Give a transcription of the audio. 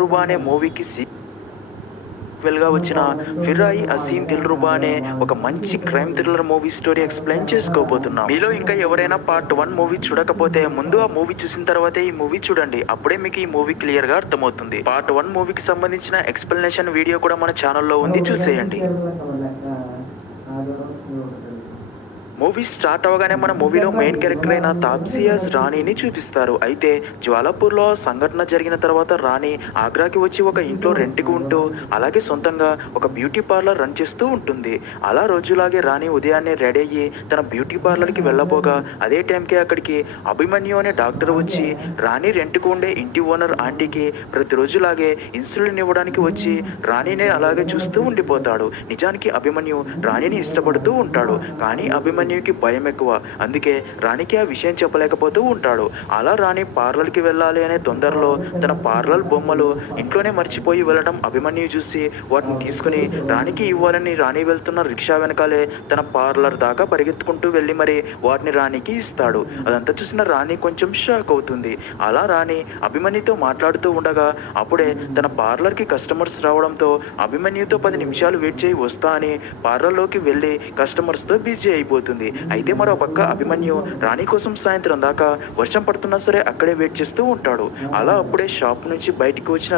'దిల్‌రుబా' అనే మూవీకి సీక్వెల్‌గా వచ్చిన 'ఫిర్ ఆయి హసీన్ దిల్‌రుబా' అనే ఒక మంచి crime thriller movie story explain చేసుకోబోతున్నాం. మీలో ఇంకా ఎవరైనా పార్ట్ 1 మూవీ చూడకపోతే ముందు ఆ మూవీ చూసిన తర్వాతే ఈ మూవీ చూడండి. అప్పుడే మీకు ఈ మూవీ క్లియర్‌గా అర్థమవుతుంది. పార్ట్ 1 మూవీకి సంబంధించిన ఎక్స్‌ప్లనేషన్ వీడియో కూడా మన ఛానెల్‌లో ఉంది, చూసేయండి. మూవీ స్టార్ట్ అవ్వగానే మన మూవీలో మెయిన్ క్యారెక్టర్ అయిన తాప్సియాజ్ రాణిని చూపిస్తారు. అయితే జ్వాలాపూర్‌లో సంఘటన జరిగిన తర్వాత రాణి ఆగ్రాకి వచ్చి ఒక ఇంట్లో రెంట్‌కి ఉంటూ, అలాగే సొంతంగా ఒక బ్యూటీ పార్లర్ రన్ చేస్తూ ఉంటుంది. అలా రోజులాగే రాణి ఉదయాన్నే రెడీ అయ్యి తన బ్యూటీ పార్లర్‌కి వెళ్ళబోగా అదే టైంకే అక్కడికి అభిమన్యు అనే డాక్టర్ వచ్చి రాణి రెంట్‌కి ఉండే ఇంటి ఓనర్ ఆంటీకి ప్రతిరోజులాగే ఇన్సులిన్ ఇవ్వడానికి వచ్చి రాణినే అలాగే చూస్తూ ఉండిపోతాడు. నిజానికి అభిమన్యు రాణిని ఇష్టపడుతూ ఉంటాడు. కానీ అభిమన్యుకి భయం ఎక్కువ. అందుకే రాణికి ఆ విషయం చెప్పలేకపోతూ ఉంటాడు. అలా రాణి పార్లర్‌కి వెళ్ళాలి అనే తొందరలో తన పార్లర్ బొమ్మలు ఇంట్లోనే మర్చిపోయి వెళ్ళడం అభిమన్యు చూసి వాటిని తీసుకొని రాణికి ఇవ్వాలని రాణి వెళ్తున్న రిక్షా వెనకాలే తన పార్లర్ దాకా పరిగెత్తుకుంటూ వెళ్ళి మరి వాటిని రాణికి ఇస్తాడు. అదంతా చూసిన రాణి కొంచెం షాక్ అవుతుంది. అలా రాణి అభిమన్యుతో మాట్లాడుతూ ఉండగా అప్పుడే తన పార్లర్‌కి కస్టమర్స్ రావడంతో అభిమన్యుతో 10 నిమిషాలు వెయిట్ చేయి వస్తా అని పార్లర్‌లోకి వెళ్ళి కస్టమర్స్‌తో బిజీ అయిపోతుంది. అయితే మరో పక్క అభిమన్యు రాణి కోసం సాయంత్రం దాకా వర్షం పడుతున్నా సరే అక్కడే వెయిట్ చేస్తూ ఉంటాడు. అలా అప్పుడే షాప్ నుంచి బయటికి వచ్చిన